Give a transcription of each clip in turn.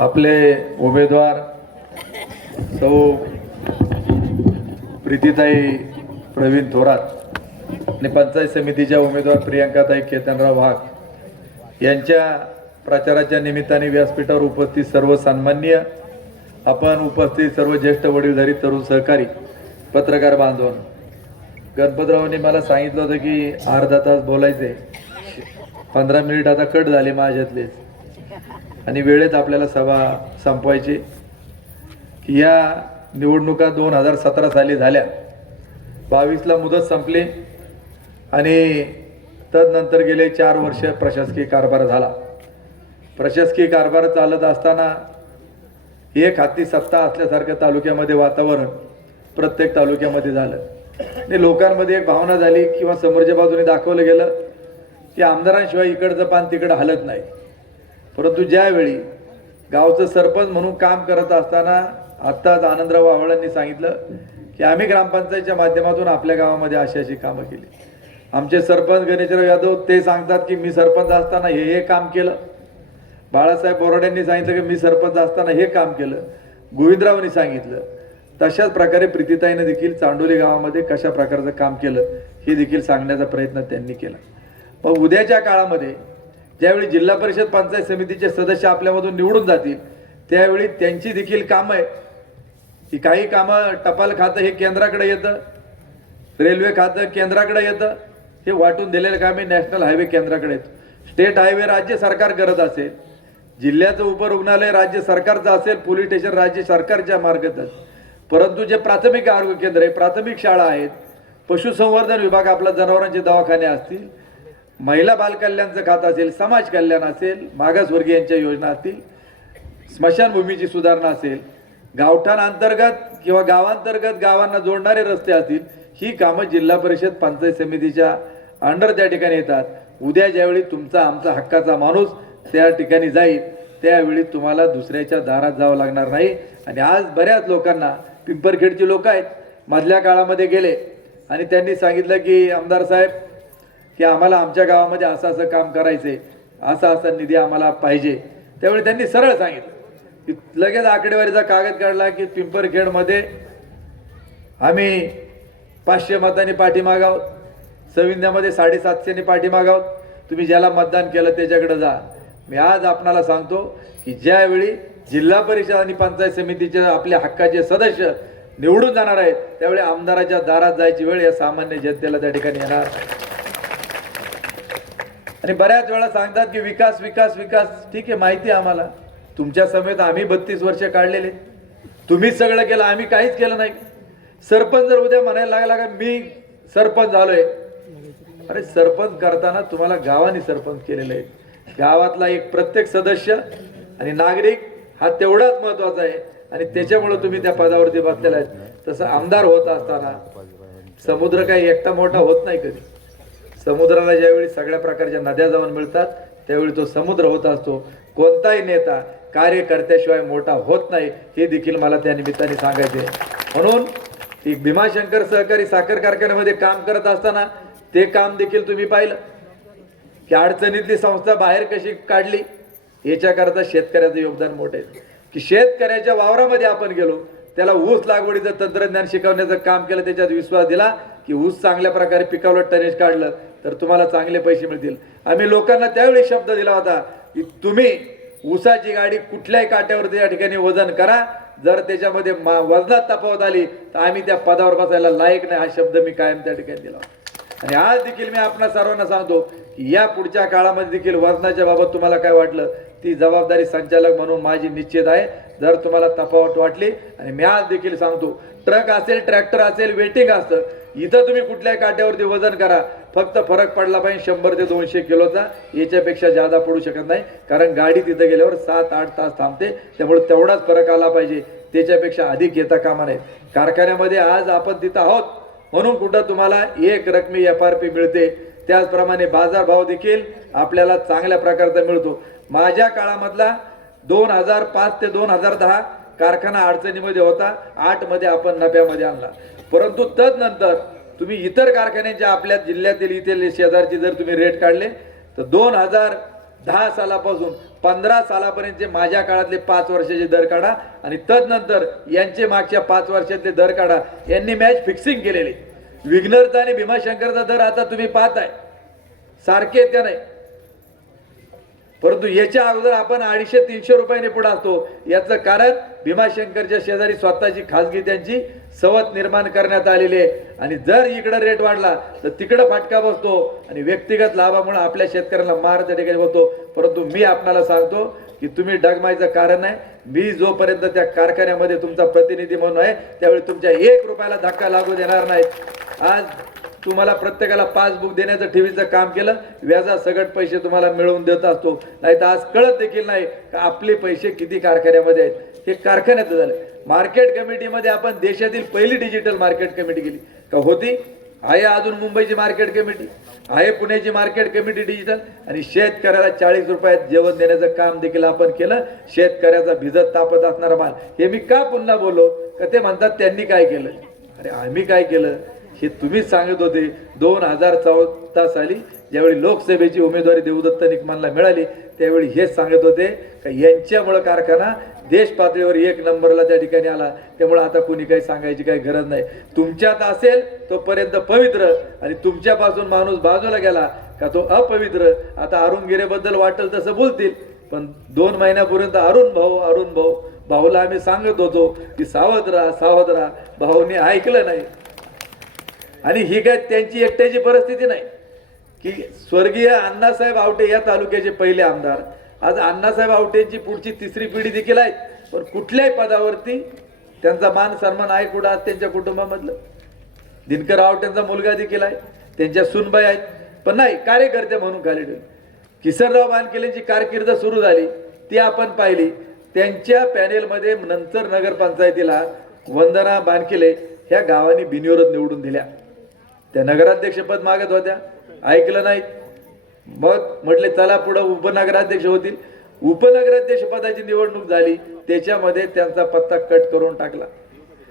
आपले उमेदवार सौ प्रीतीताई प्रवीण थोरात आणि पंचायत समितीच्या उमेदवार प्रियंकाताई केतनराव वाघ यांच्या प्रचाराच्या निमित्ताने व्यासपीठावर उपस्थित सर्व सन्माननीय आपण उपस्थित सर्व ज्येष्ठ वडीलधारी तरुण सहकारी पत्रकार बांधवांनो, गणपतरावांनी मला सांगितलं होतं की अर्धा तास बोलायचे, 15 मिनिट आता कट झाले माझ्यातलेच आणि वेळेत आपल्याला सभा संपवायची. या निवडणुका 2017 साली झाल्या, 22ला मुदत संपली आणि तदनंतर गेले 4 वर्ष प्रशासकीय कारभार झाला. प्रशासकीय कारभार चालत असताना एक हाती सत्ता असल्यासारखं तालुक्यामध्ये वातावरण प्रत्येक तालुक्यामध्ये झालं आणि लोकांमध्ये एक भावना झाली किंवा समोरच्या बाजूने दाखवलं गेलं की आमदारांशिवाय इकडचं पान तिकडं हलत नाही. परंतु ज्यावेळी गावचं सरपंच म्हणून काम करत असताना आत्ताच आनंदराव वावळांनी सांगितलं की आम्ही ग्रामपंचायतच्या माध्यमातून आपल्या गावामध्ये अशी कामं केली. आमचे सरपंच गणेशराव यादव ते सांगतात की मी सरपंच असताना हे काम केलं. बाळासाहेब बोराड्यांनी सांगितलं की मी सरपंच असताना हे काम केलं. गोविंदरावांनी सांगितलं. तशाच प्रकारे प्रीतीताईने देखील चांडोली गावामध्ये कशा प्रकारचं काम केलं हे देखील सांगण्याचा प्रयत्न त्यांनी केला. मग उद्याच्या काळामध्ये ज्यावेळी जिल्हा परिषद पंचायत समितीचे सदस्य आपल्यामधून निवडून जातील त्यावेळी त्यांची देखील कामं आहे की काही कामं टपाल खातं हे केंद्राकडे येतं, रेल्वे खातं केंद्राकडे येतं, हे वाटून दिलेलं कामे नॅशनल हायवे केंद्राकडे येतं. स्टेट हायवे राज्य सरकार करत असेल, जिल्ह्याचं उपरुग्णालय राज्य सरकारचं असेल, पोलीस स्टेशन राज्य सरकारच्या मार्फत. परंतु जे प्राथमिक आरोग्य केंद्र आहे, प्राथमिक शाळा आहेत, पशुसंवर्धन विभाग आपला जनावरांचे दवाखाने असतील, महिला बालकल्याणचं खातं असेल, समाज कल्याण असेल, मागासवर्गीयांच्या योजना असतील, स्मशानभूमीची सुधारणा असेल, गावठाण अंतर्गत किंवा गावांतर्गत गावांना जोडणारे रस्ते असतील, ही कामं जिल्हा परिषद पंचायत समितीच्या अंडर त्या ठिकाणी येतात. उद्या ज्यावेळी तुमचा आमचा हक्काचा माणूस त्या ठिकाणी जाईल त्यावेळी तुम्हाला दुसऱ्याच्या दारात जावं लागणार नाही. आणि आज बऱ्याच लोकांना पिंपरखेडची लोक आहेत मधल्या काळामध्ये गेले आणि त्यांनी सांगितलं की आमदार साहेब की आम्हाला आमच्या गावामध्ये असं काम करायचे, असा निधी आम्हाला पाहिजे. त्यावेळी त्यांनी सरळ सांगितलं की लगेच आकडेवारीचा कागद काढला की पिंपरखेडमध्ये आम्ही 500 मतांनी पाठीमागे आहोत, सविंद्यामध्ये 750 पाठीमागे आहोत, तुम्ही ज्याला मतदान केलं त्याच्याकडे जा. मी आज आपणाला सांगतो की ज्यावेळी जिल्हा परिषद आणि पंचायत समितीचे आपल्या हक्काचे सदस्य निवडून जाणार आहेत त्यावेळी आमदाराच्या दारात जायची वेळ या सामान्य जनतेला त्या ठिकाणी येणार. आणि बऱ्याच वेळा सांगतात की विकास विकास विकास. ठीक आहे, माहिती आहे आम्हाला, तुमच्या समेत आम्ही 32 वर्ष काढलेले, तुम्हीच सगळं केलं, आम्ही काहीच केलं नाही. सरपंच जर उद्या म्हणायला लागला का मी सरपंच झालोय, अरे सरपंच करताना तुम्हाला गावाने सरपंच केलेलं आहे. गावातला एक प्रत्येक सदस्य आणि नागरिक हा तेवढाच महत्वाचा आहे आणि त्याच्यामुळे तुम्ही त्या पदावरती बसलेला आहे. तसं आमदार होत असताना समुद्र काही एकटा मोठा होत नाही. कधी समुद्राला ज्यावेळी सगळ्या प्रकारच्या नद्या जाऊन मिळतात त्यावेळी तो समुद्र होत असतो. कोणताही नेता कार्यकर्त्याशिवाय मोठा होत नाही हे देखील मला त्या निमित्ताने सांगायचे. म्हणून भीमाशंकर सहकारी साखर कारखान्यामध्ये काम करत असताना ते काम देखील तुम्ही पाहिलं की अडचणीतली संस्था बाहेर कशी काढली. याच्याकरता शेतकऱ्याचं योगदान मोठे आहे की शेतकऱ्याच्या वावरामध्ये आपण गेलो, त्याला ऊस लागवडीचं तंत्रज्ञान शिकवण्याचं काम केलं, त्याच्यात विश्वास दिला की ऊस चांगल्या प्रकारे पिकावलं, टनेज काढलं तर तुम्हाला चांगले पैसे मिळतील. आम्ही लोकांना त्यावेळी शब्द दिला होता की तुम्ही ऊसाची गाडी कुठल्याही काट्यावरती या ठिकाणी वजन करा, जर त्याच्यामध्ये वजनात तफावत आली तर आम्ही त्या पदावर बसायला लायक नाही, हा शब्द मी कायम त्या ठिकाणी दिला. आणि आज देखील मी आपणा सर्वांना सांगतो की या पुढच्या काळामध्ये देखील वजनाच्या बाबत तुम्हाला काय वाटलं ती जबाबदारी संचालक म्हणून माझी निश्चित आहे. जर तुम्हाला तफावत वाटली, आणि मी आज देखील सांगतो ट्रक असेल, ट्रॅक्टर असेल, वेटिंग असतं, इथं तुम्ही कुठल्याही काट्यावरती वजन करा, फक्त फरक पडला पाहिजे 100 ते 200 किलोचा, याच्यापेक्षा जादा पडू शकत नाही. कारण गाडी तिथं गेल्यावर 7-8 तास थांबते, त्यामुळे तेवढाच फरक आला पाहिजे, त्याच्यापेक्षा अधिक येता कामा नये. कारखान्यामध्ये आज आपण तिथं आहोत म्हणून कुठं तुम्हाला एक रकमी FRP मिळते, त्याचप्रमाणे बाजारभाव देखील आपल्याला चांगल्या प्रकारचा मिळतो. माझ्या काळामधला 2005 ते 2010 कारखाना अडचणीमध्ये होता, 8 मध्ये आपण नफ्यामध्ये आणला. परंतु तदनंतर तुम्ही इतर कारखान्यांच्या आपल्या जिल्ह्यातील इथे शेजारची जर तुम्ही रेट काढले तर 10 सालापासून 15 सालापर्यंतचे माझ्या काळातले 5 वर्षाचे दर काढा आणि तदनंतर यांचे मागच्या 5 वर्षातले दर काढा. यांनी मॅच फिक्सिंग केलेली. विघ्नरचा आणि भीमाशंकरचा दर आता तुम्ही पाहताय सारखे त्या नाही, परंतु याच्या अगोदर आपण 250-300 रुपयाने पुढे असतो. याचं कारण भीमाशंकरच्या शेजारी स्वतःची खासगी त्यांची सवत निर्माण करण्यात आलेली आहे आणि जर इकडं रेट वाढला तर तिकडं फाटका बसतो आणि व्यक्तिगत लाभामुळे आपल्या शेतकऱ्यांना मार त्या ठिकाणी होतो. परंतु मी आपल्याला सांगतो की तुम्ही डगमायचं कारण नाही. मी जोपर्यंत त्या कारखान्यामध्ये तुमचा प्रतिनिधी म्हणून आहे त्यावेळी तुमच्या 1 रुपयाला धक्का लागू देणार नाही. आज तुम्हाला प्रत्येकाला पासबुक देण्याचं ठेवीचं काम केलं, व्याजा सगट पैसे तुम्हाला मिळवून देत असतो. नाही तर आज कळत देखील नाही का आपले पैसे किती कारखान्यामध्ये आहेत. हे कारखान्यात झालं. मार्केट कमिटीमध्ये आपण देशातील पहिली डिजिटल मार्केट कमिटी केली का होती. आहे अजून मुंबईची मार्केट कमिटी आहे, पुण्याची मार्केट कमिटी डिजिटल. आणि शेतकऱ्याला 40 रुपयात जेवण देण्याचं काम देखील आपण केलं. शेतकऱ्याचा भिजत तापत असणारा माल. हे मी का पुन्हा बोललो का ते म्हणतात त्यांनी काय केलं. अरे आम्ही काय केलं हे तुम्हीच सांगत होते. 2014 साली ज्यावेळी लोकसभेची उमेदवारी देवदत्त निकमांना मिळाली त्यावेळी हेच सांगत होते का यांच्यामुळे कारखाना देश पातळीवर 1 नंबरला त्या ठिकाणी आला. त्यामुळे आता कोणी काही सांगायची काही गरज नाही. तुमच्यात असेल तोपर्यंत पवित्र आणि तुमच्यापासून माणूस बाजूला गेला का तो अपवित्र. आता अरुण गिरेबद्दल वाटेल तसं बोलतील, पण 2 महिन्यापर्यंत अरुण भाऊ भाऊला आम्ही सांगत होतो की सावध राहा. भाऊने ऐकलं नाही. आणि ही काय त्यांची एकट्याची परिस्थिती नाही की स्वर्गीय अण्णासाहेब आवटे या तालुक्याचे पहिले आमदार आज अण्णासाहेब आवटेंची पुढची 3री पिढी देखील आहेत, पण कुठल्याही पदावरती त्यांचा मान सन्मान आहे कुठं आज त्यांच्या कुटुंबामधलं. दिनकर आवटेंचा मुलगा देखील आहे, त्यांच्या सुनबाई आहेत, पण नाही कार्यकर्ते म्हणून खाली ठेवले. किसनराव बानकेलेंची कारकीर्द सुरू झाली ती आपण पाहिली. त्यांच्या पॅनेलमध्ये नंतर नगरपंचायतीला वंदना बानकेले ह्या गावांनी बिनविरोध निवडून दिल्या. त्या नगराध्यक्षपद मागत होत्या, ऐकलं नाही. मग म्हटले चला पुढे उपनगराध्यक्ष होतील. उपनगराध्यक्ष पदाची निवडणूक झाली, त्याच्यामध्ये त्यांचा पत्ता कट करून टाकला.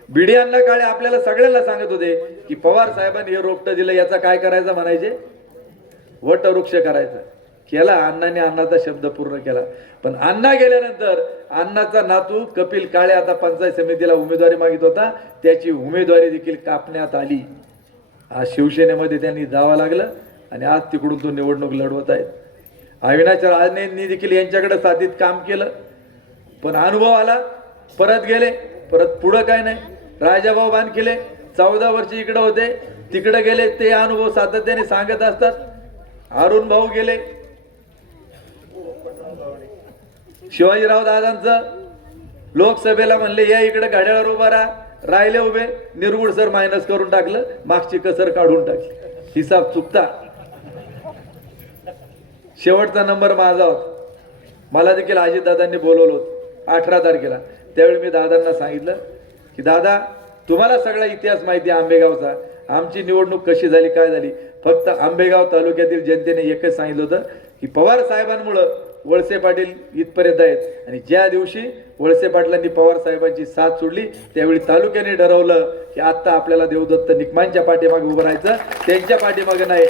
बिडियांना काळे आपल्याला सगळ्यांना सांगत होते की पवार साहेबांनी हे रोपटं दिलं याचा काय करायचं म्हणायचे, वटवृक्ष करायचं. केला अण्णाने, अण्णाचा शब्द पूर्ण केला. पण अण्णा गेल्यानंतर अण्णाचा नातू कपिल काळे आता पंचायत समितीला उमेदवारी मागित होता, त्याची उमेदवारी देखील कापण्यात आली. आज शिवसेनेमध्ये त्यांनी जावं लागलं आणि आज तिकडून तो निवडणूक लढवत आहेत. अविनाश राजेंनी देखील यांच्याकडे साथीत काम केलं, पण अनुभव आला, परत गेले. परत पुढं काय नाही. राजाभाऊ बानकेले 14 वर्ष इकडे होते, तिकडे गेले, ते अनुभव सातत्याने सांगत असतात. अरुण भाऊ गेले. शिवाजीराव दादांचं लोकसभेला म्हणले या इकडे घड्याळावर उभा राहा, राहिले उभे, निरगुड सर मायनस करून टाकलं, मागची कसर काढून टाकली. हिसाब चुकता. शेवटचा नंबर माझा होता. मला देखील अजितदादांनी बोलवलं होतं 18 तारखेला. त्यावेळी मी दादांना सांगितलं की दादा तुम्हाला सगळा इतिहास माहिती आहे आंबेगावचा, आमची निवडणूक कशी झाली काय झाली. फक्त आंबेगाव तालुक्यातील जनतेने एकच सांगितलं होतं की पवार साहेबांमुळं वळसे पाटील इथपर्यंत आहेत. आणि ज्या दिवशी वळसे पाटलांनी पवार साहेबांची साथ सोडली त्यावेळी तालुक्याने ठरवलं की आता आपल्याला देवदत्त निकमांच्या पाठीमागे उभं राहायचं, त्यांच्या पाठीमागे नाही.